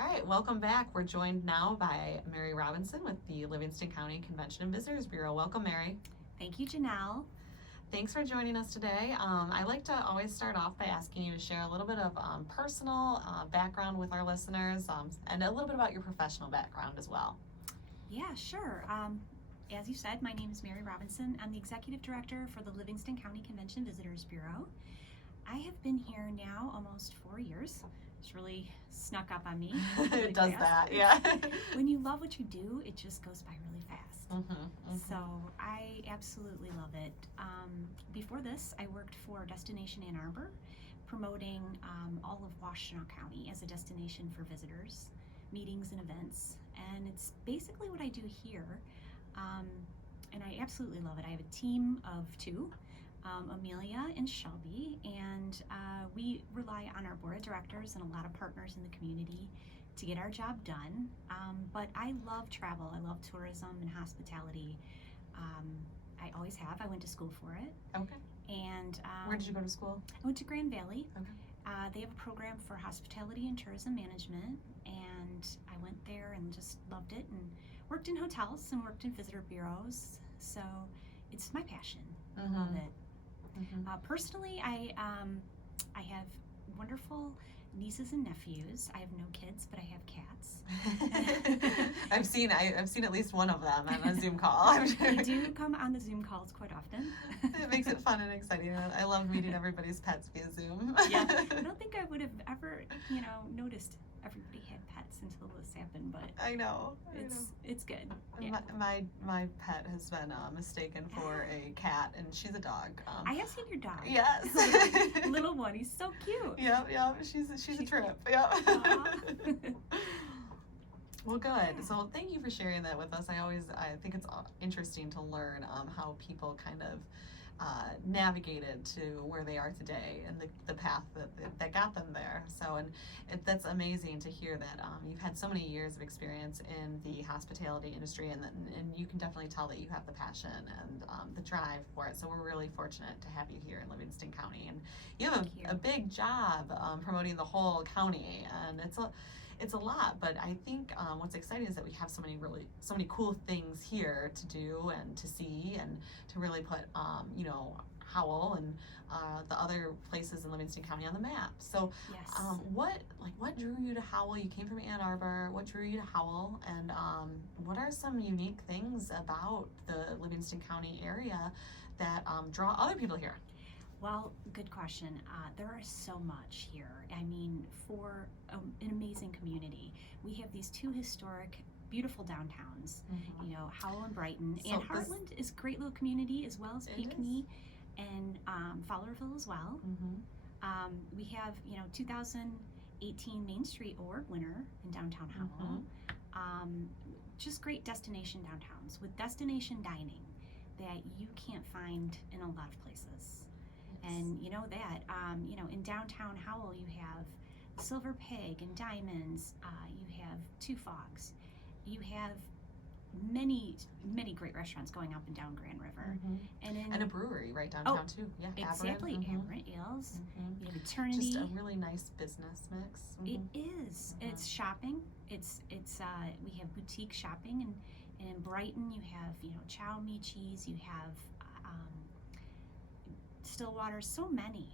All right, welcome back. We're joined now by Mary Robinson with the Livingston County Convention and Visitors Bureau. Welcome, Mary. Thank you, Janelle. Thanks for joining us today. I like to always start off by asking you to share a little bit of personal background with our listeners and a little bit about your professional background as well. Yeah, sure. As you said, my name is Mary Robinson. I'm the Executive Director for the Livingston County Convention Visitors Bureau. I have been here now almost 4 years. It's really snuck up on me. Really It does fast. that, yeah. When you love what you do, it just goes by really fast. Mm-hmm. So I absolutely love it. Before this, I worked for Destination Ann Arbor, promoting all of Washtenaw County as a destination for visitors, meetings and events. And it's basically what I do here. And I absolutely love it. I have a team of two, Amelia and Shelby, and we rely on our board of directors and a lot of partners in the community to get our job done. But I love travel. I love tourism and hospitality. I always have. I went to school for it. Okay. And Where did you go to school? I went to Grand Valley. Okay. They have a program for hospitality and tourism management, and I went there and just loved it and worked in hotels and worked in visitor bureaus. So it's my passion. Mm-hmm. I love it. Mm-hmm. Personally, I have wonderful nieces and nephews. I have no kids, but I have cats. I've seen at least one of them on a Zoom call. I'm sure. They do come on the Zoom calls quite often. It makes it fun and exciting. I love meeting everybody's pets via Zoom. Yeah, I don't think I would have ever, noticed everybody had pets until this happened, but I know. it's good. Yeah. My pet has been mistaken for a cat, and she's a dog. I have seen your dog. Yes. Little one, he's so cute. Yep. She's a trip. Yep. Well, good. So thank you for sharing that with us. I think it's interesting to learn how people kind of navigated to where they are today and the path that got them there. So, and that's amazing to hear that you've had so many years of experience in the hospitality industry, and you can definitely tell that you have the passion and the drive for it. So we're really fortunate to have you here in Livingston County, and you have a big job promoting the whole county, and it's a lot, but I think what's exciting is that we have so many cool things here to do and to see and to really put Howell and the other places in Livingston County on the map. So yes. What drew you to Howell? You came from Ann Arbor. What drew you to Howell, and what are some unique things about the Livingston County area that draw other people here? Well, good question. There is so much here. I mean, for an amazing community. We have these two historic, beautiful downtowns, Mm-hmm. Howell and Brighton. So and Heartland is a great little community, as well as Pinckney and Fowlerville as well. Mm-hmm. We have, 2018 Main Street Award winner in downtown Howell. Mm-hmm. Just great destination downtowns with destination dining that you can't find in a lot of places. And you know that, in downtown Howell, you have Silver Pig and Diamonds, you have Two Fogs, you have many, many great restaurants going up and down Grand River. Mm-hmm. And a brewery right downtown too. Yeah, exactly. Aberrant Ales. Mm-hmm. You have Eternity. Just a really nice business mix. Mm-hmm. It is. Mm-hmm. It's shopping. It's we have boutique shopping, and in Brighton you have, Chow Me Cheese, you have Stillwater, so many,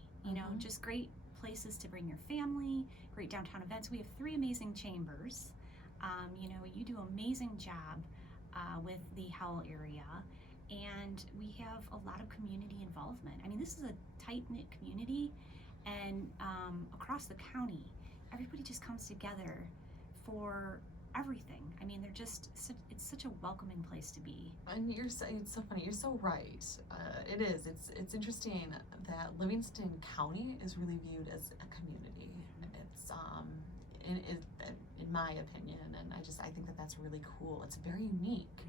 just great places to bring your family, great downtown events. We have 3 amazing chambers. You do an amazing job with the Howell area, and we have a lot of community involvement. I mean, this is a tight-knit community, and across the county, everybody just comes together for everything. I mean, it's such a welcoming place to be. And it's so funny. You're so right. It is. It's interesting that Livingston County is really viewed as a community. It's in my opinion, and I think that's really cool. It's very unique.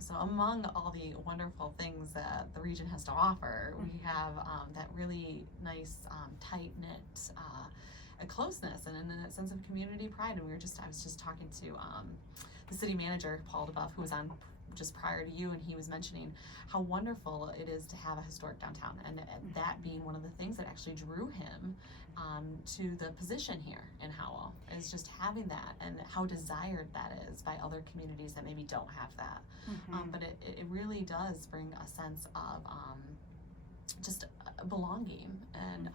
So among all the wonderful things that the region has to offer, we have that really nice tight-knit a closeness and a sense of community pride. And I was just talking to the city manager, Paul DeBuff, who was on just prior to you, and he was mentioning how wonderful it is to have a historic downtown, and that being one of the things that actually drew him to the position here in Howell, is just having that, and how desired that is by other communities that maybe don't have that. But it really does bring a sense of just belonging, and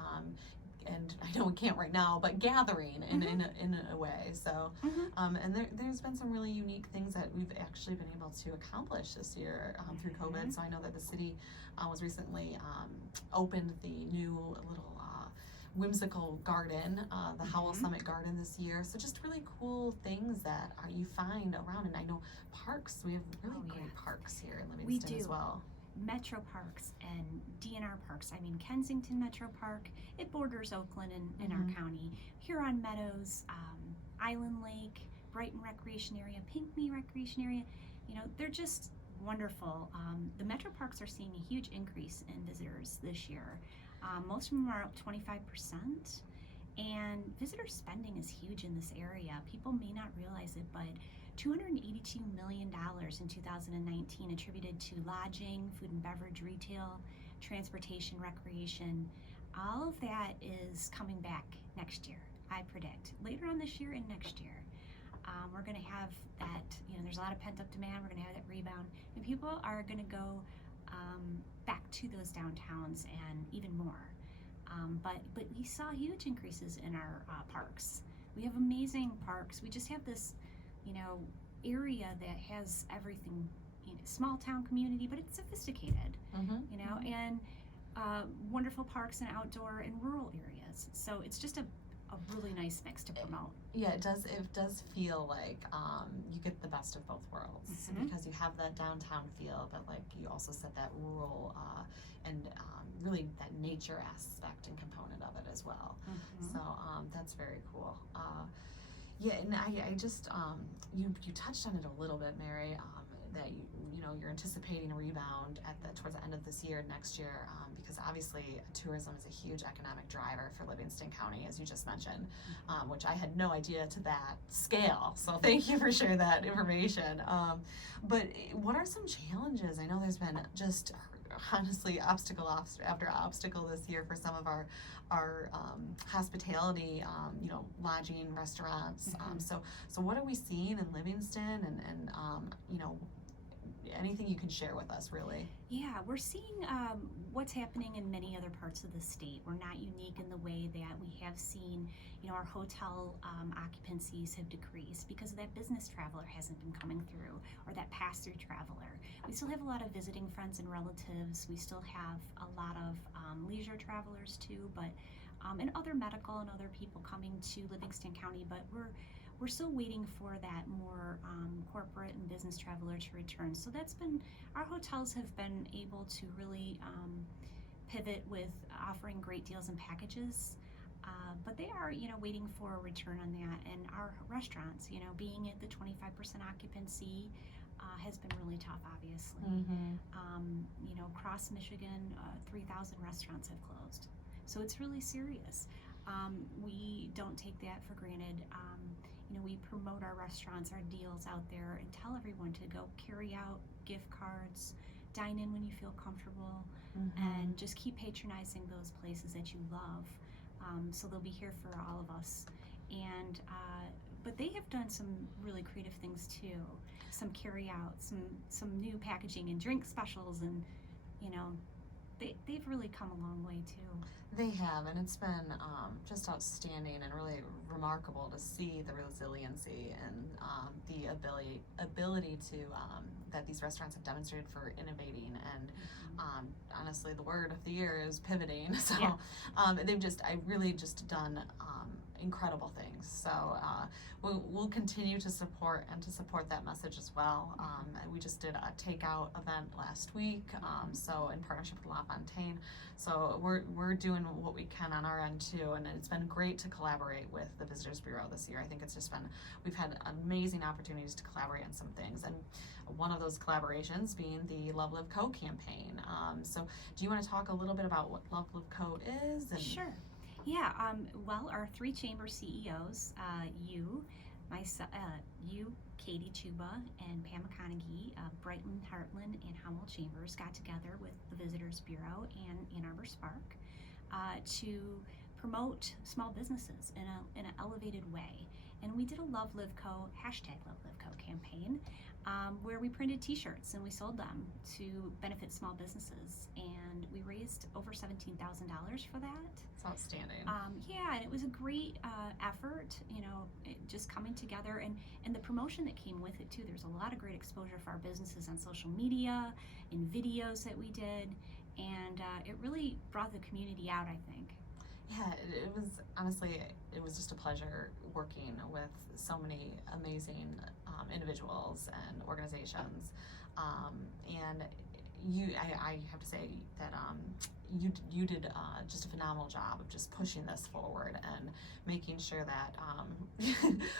I know we can't right now, but gathering in a way. So, and there's been some really unique things that we've actually been able to accomplish this year through COVID. So I know that the city was recently opened the new little whimsical garden, the Howell Summit Garden this year. So just really cool things that you find around. And I know parks, we have really great parks here in Livingston as well. Metro parks and DNR parks. I mean, Kensington Metro Park, it borders Oakland in our county. Huron Meadows, Island Lake, Brighton Recreation Area, Pinckney Recreation Area, you know, they're just wonderful. The metro parks are seeing a huge increase in visitors this year. Most of them are up 25%, and visitor spending is huge in this area. People may not realize it, but $282 million in 2019 attributed to lodging, food and beverage, retail, transportation, recreation. All of that is coming back next year, I predict. Later on this year and next year. We're going to have that, you know, there's a lot of pent-up demand. We're going to have that rebound. And people are going to go back to those downtowns and even more. But we saw huge increases in our parks. We have amazing parks. We just have this, you know, area that has everything, you know, small town community, but it's sophisticated, you know, and wonderful parks and outdoor and rural areas. So it's just a really nice mix to promote. Yeah, it does feel like you get the best of both worlds, because you have that downtown feel, but like you also said that rural and really that nature aspect and component of it as well. So that's very cool. Yeah, and I just you touched on it a little bit, Mary, that you know you're anticipating a rebound towards the end of this year, next year, because obviously tourism is a huge economic driver for Livingston County, as you just mentioned, which I had no idea to that scale. So thank you for sharing that information. But what are some challenges? I know there's been just honestly obstacle after obstacle this year for some of our hospitality, you know, lodging, restaurants. So what are we seeing in Livingston, and you know, anything you can share with us, really? Yeah, we're seeing what's happening in many other parts of the state. We're not unique in the way that we have seen, you know, our hotel occupancies have decreased because that business traveler hasn't been coming through, or that pass-through traveler. We still have a lot of visiting friends and relatives. We still have a lot of leisure travelers too, but and other medical and other people coming to Livingston County, but we're still waiting for that more corporate and business traveler to return. So that's been, our hotels have been able to really pivot with offering great deals and packages, but they are, you know, waiting for a return on that. And our restaurants, you know, being at the 25% occupancy has been really tough, obviously. You know, across Michigan, 3,000 restaurants have closed. So it's really serious. We don't take that for granted. You know, we promote our restaurants, our deals out there, and tell everyone to go carry out gift cards, dine in when you feel comfortable, and just keep patronizing those places that you love. So they'll be here for all of us. And but they have done some really creative things too. Some carry out, some new packaging and drink specials, and you know, they've really come a long way too. They have, and it's been just outstanding and really remarkable to see the resiliency and the ability to that these restaurants have demonstrated for innovating, and honestly, the word of the year is pivoting. So I really just done incredible things. So we'll continue to support that message as well. We just did a takeout event last week, so in partnership with La Fontaine. So we're doing what we can on our end too, and it's been great to collaborate with the Visitors Bureau this year. I think it's just been, we've had amazing opportunities to collaborate on some things, and one of those collaborations being the Love Live Co campaign. So do you want to talk a little bit about what Love Live Co is? Sure. Yeah, well, our 3 chamber CEOs, you, you, Katie Chuba, and Pam McConaughey of Brighton, Heartland, and Howell Chambers got together with the Visitors Bureau and Ann Arbor Spark to promote small businesses in an elevated way. And we did a Love Live Co. #LoveLiveCo campaign where we printed t-shirts and we sold them to benefit small businesses. And we raised over $17,000 for that. It's outstanding. Yeah, and it was a great effort, just coming together and the promotion that came with it too. There's a lot of great exposure for our businesses on social media, in videos that we did, and it really brought the community out, I think. Yeah, it was, honestly, it was just a pleasure working with so many amazing individuals and organizations. And I have to say that you did just a phenomenal job of just pushing this forward and making sure that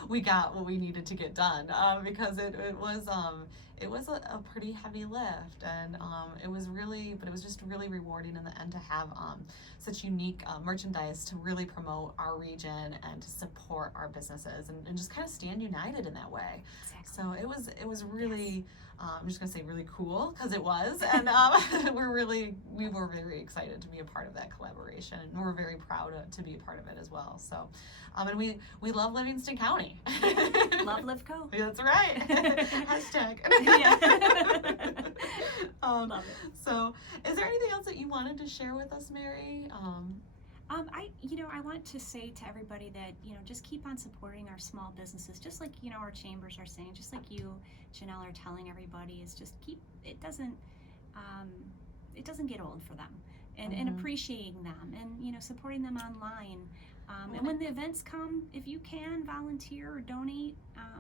we got what we needed to get done, because it was a pretty heavy lift, and it was just really rewarding in the end to have such unique merchandise to really promote our region and to support our businesses and just kind of stand united in that way. Exactly. So it was really, yes. I'm just gonna say really cool, because it was, and we were very excited to be a part of that collaboration, and we're very proud to be a part of it as well. So, and we love Livingston County. Love Live Co. Yeah, that's right. Hashtag. Love it. So, is there anything else that you wanted to share with us, Mary? I want to say to everybody that, just keep on supporting our small businesses, just like, our chambers are saying, just like you, Janelle, are telling everybody, is just it doesn't get old for them, and appreciating them, and, supporting them online. And when the events come, if you can, volunteer or donate,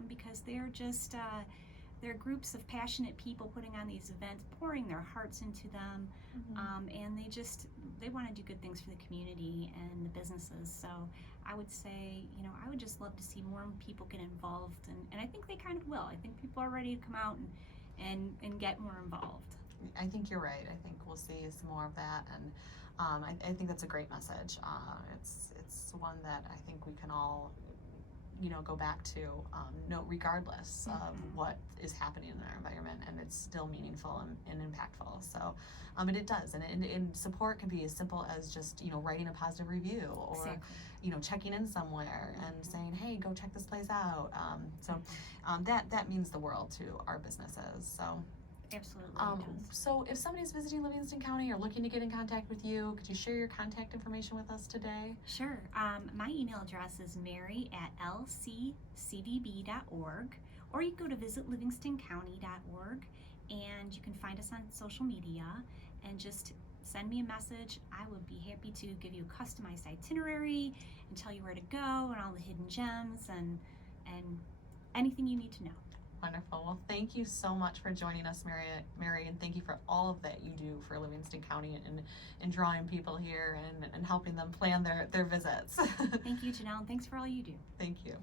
because they're just, they're groups of passionate people putting on these events, pouring their hearts into them, and they want to do good things for the community and the businesses. So I would say, I would just love to see more people get involved, and I think they kind of will. I think people are ready to come out and get more involved. I think you're right. I think we'll see some more of that, and I think that's a great message. It's one that I think we can all go back to, regardless of what is happening in our environment, and it's still meaningful and impactful. So, and it does, and support can be as simple as just, writing a positive review, or, exactly. Checking in somewhere and saying, hey, go check this place out. That means the world to our businesses. So. Absolutely. So if somebody's visiting Livingston County or looking to get in contact with you, could you share your contact information with us today? Sure. My email address is mary@lccvb.org, or you can go to visitlivingstoncounty.org, and you can find us on social media and just send me a message. I would be happy to give you a customized itinerary and tell you where to go and all the hidden gems and anything you need to know. Wonderful. Well, thank you so much for joining us, Mary, and thank you for all of that you do for Livingston County and drawing people here and helping them plan their visits. Thank you, Janelle, and thanks for all you do. Thank you.